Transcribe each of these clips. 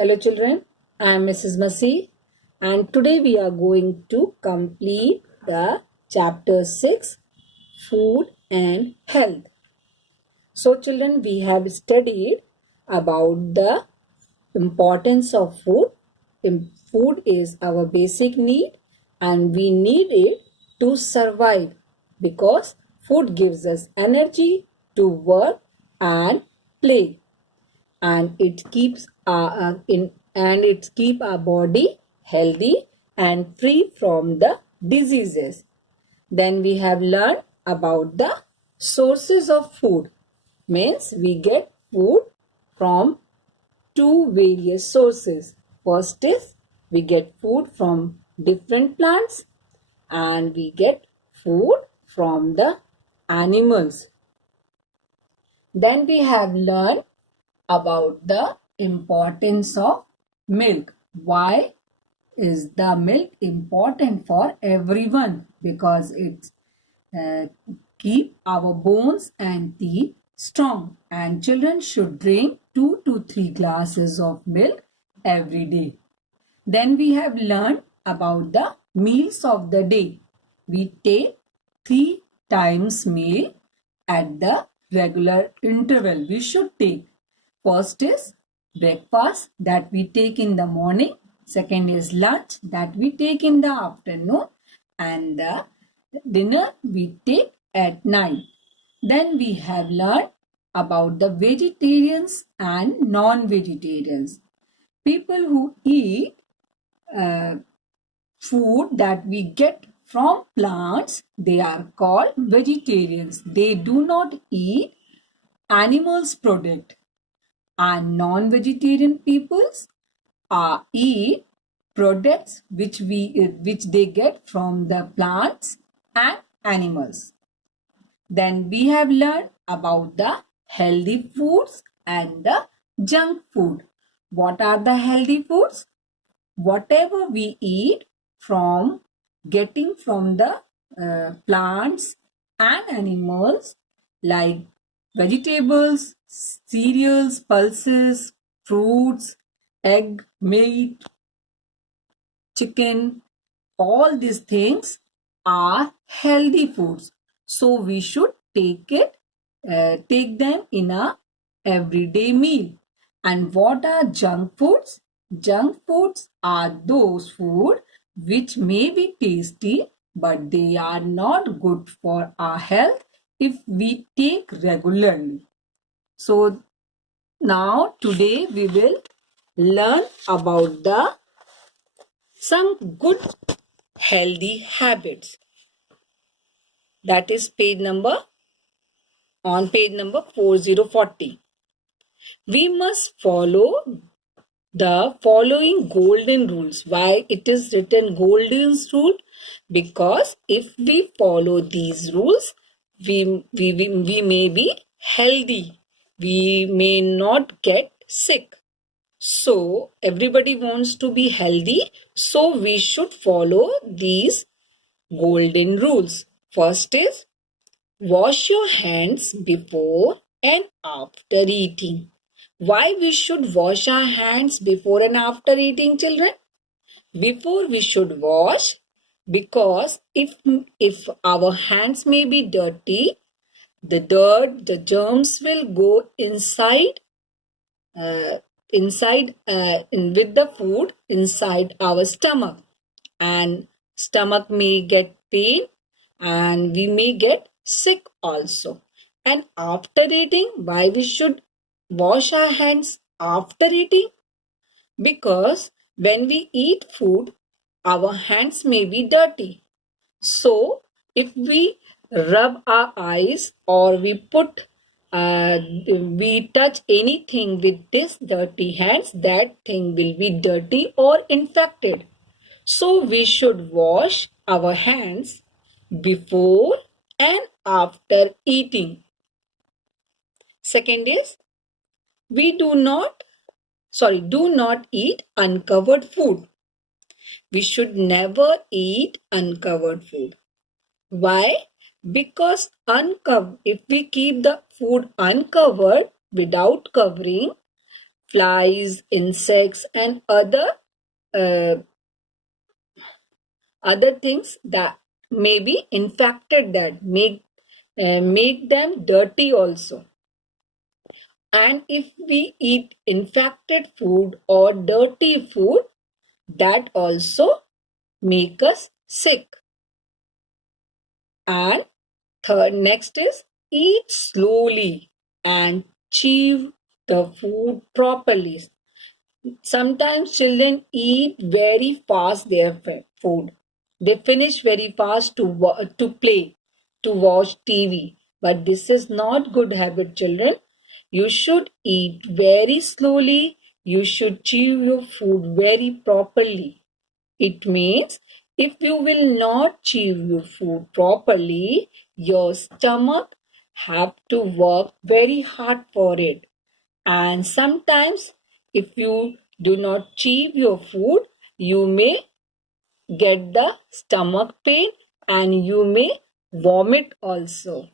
Hello children, I am Mrs. Masih and today we are going to complete the chapter 6 Food and Health. So children, we have studied about the importance of food. Food is our basic need and we need it to survive because food gives us energy to work and play and it keep our body healthy and free from the diseases. Then we have learned about the sources of food. Means we get food from two various sources. First is we get food from different plants and we get food from the animals. Then we have learned about the importance of milk. Why is the milk important for everyone? Because it keep our bones and teeth strong, and children should drink 2 to 3 glasses of milk every day. Then we have learned about the meals of the day. We take 3 times meal at the regular interval. We should take. First is breakfast that we take in the morning. Second is lunch that we take in the afternoon. And the dinner we take at night. Then we have learned about the vegetarians and non-vegetarians. People who eat food that we get from plants, they are called vegetarians. They do not eat animals' product. And non-vegetarian peoples eat products which they get from the plants and animals. Then we have learned about the healthy foods and the junk food. What are the healthy foods? Whatever we eat from getting from the plants and animals like vegetables, cereals, pulses, fruits, egg, meat, chicken, all these things are healthy foods. So we should take them in a everyday meal. And what are junk foods? Junk foods are those food which may be tasty but they are not good for our health if we take regularly. So now today we will learn about some good healthy habits. That is page number 4040. We must follow the following golden rules. Why it is written golden rule? Because if we follow these rules, we may be healthy. We may not get sick. So everybody wants to be healthy. So we should follow these golden rules. First is wash your hands before and after eating. Why we should wash our hands before and after eating, children? Before we should wash because if our hands may be dirty, the dirt, the germs will go inside with the food inside our stomach, and stomach may get pain and we may get sick also. And after eating, why we should wash our hands after eating? Because when we eat food, our hands may be dirty. So if we rub our eyes or we touch anything with this dirty hands, that thing will be dirty or infected. So we should wash our hands before and after eating. Second is do not eat uncovered food. We should never eat uncovered food. Why? Because if we keep the food uncovered without covering, flies, insects, and uh, other things that may be infected, that make them dirty also. And if we eat infected food or dirty food, that also make us sick. And third, next is eat slowly and chew the food properly. Sometimes children eat very fast their food. They finish very fast to play, to watch TV. But this is not good habit, children. You should eat very slowly. You should chew your food very properly. It means if you will not chew your food properly, your stomach have to work very hard for it. And sometimes if you do not chew your food, you may get the stomach pain and you may vomit also.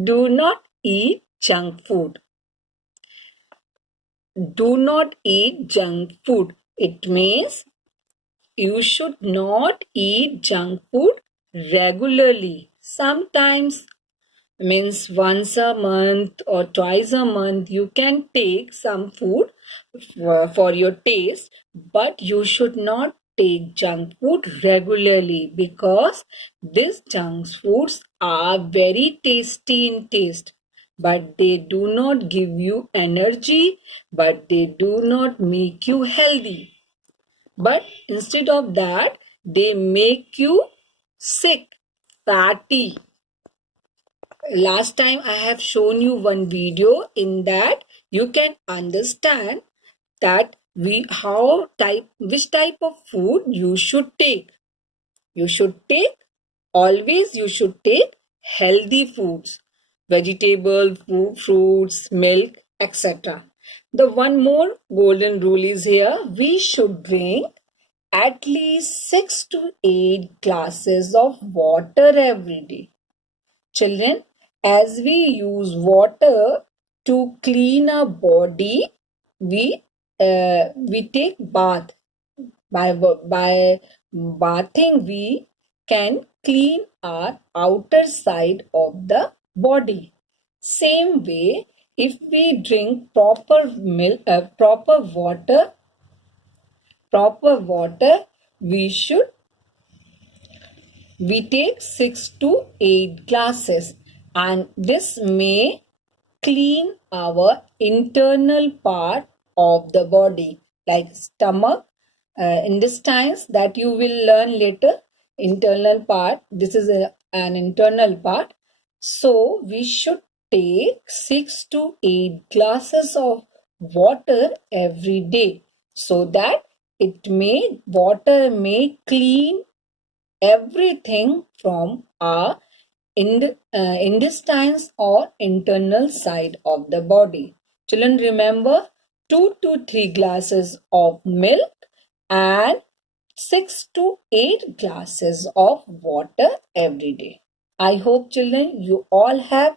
Do not eat junk food. Do not eat junk food. It means you should not eat junk food regularly. Sometimes, means once a month or twice a month, you can take some food for your taste, but you should not take junk food regularly, because these junk foods are very tasty in taste, but they do not give you energy, but they do not make you healthy. But instead of that, they make you sick, fatty. Last time I have shown you one video, in that you can understand that which type of food you should take. You should take, always you should take healthy foods, vegetable, fruits, milk, etc. The one more golden rule is here: we should drink at least 6 to 8 glasses of water every day. Children, as we use water to clean our body, we take bath. By bathing, we can clean our outer side of the body. Same way, if we drink proper water, we should we take 6 to 8 glasses, and this may clean our internal part of the body, like stomach, intestines, that you will learn later. Internal part, this is an internal part. So we should take 6 to 8 glasses of water every day, so that water may clean everything from our intestines or internal side of the body. Children, remember 2 to 3 glasses of milk and 6 to 8 glasses of water every day. I hope, children, you all have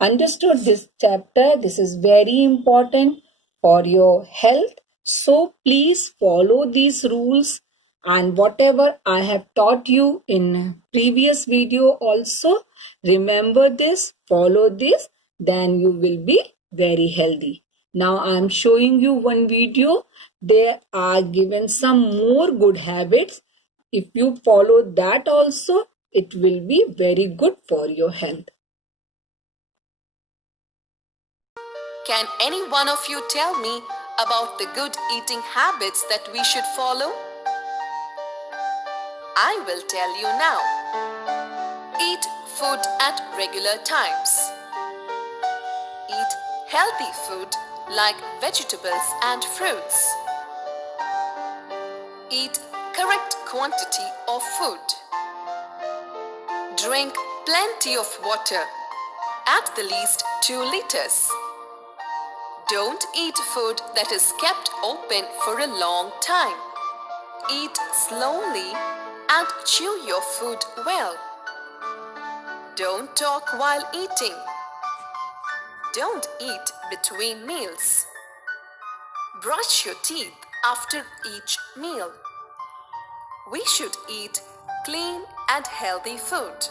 understood this chapter. This is very important for your health. So please follow these rules, and whatever I have taught you in previous video also, remember this, follow this, then you will be very healthy. Now I am showing you one video. There are given some more good habits. If you follow that also, it will be very good for your health. Can any one of you tell me about the good eating habits that we should follow? I will tell you now. Eat food at regular times. Eat healthy food like vegetables and fruits. Eat correct quantity of food. Drink plenty of water, at the least 2 liters. Don't eat food that is kept open for a long time. Eat slowly and chew your food well. Don't talk while eating. Don't eat between meals. Brush your teeth after each meal. We should eat clean and healthy food.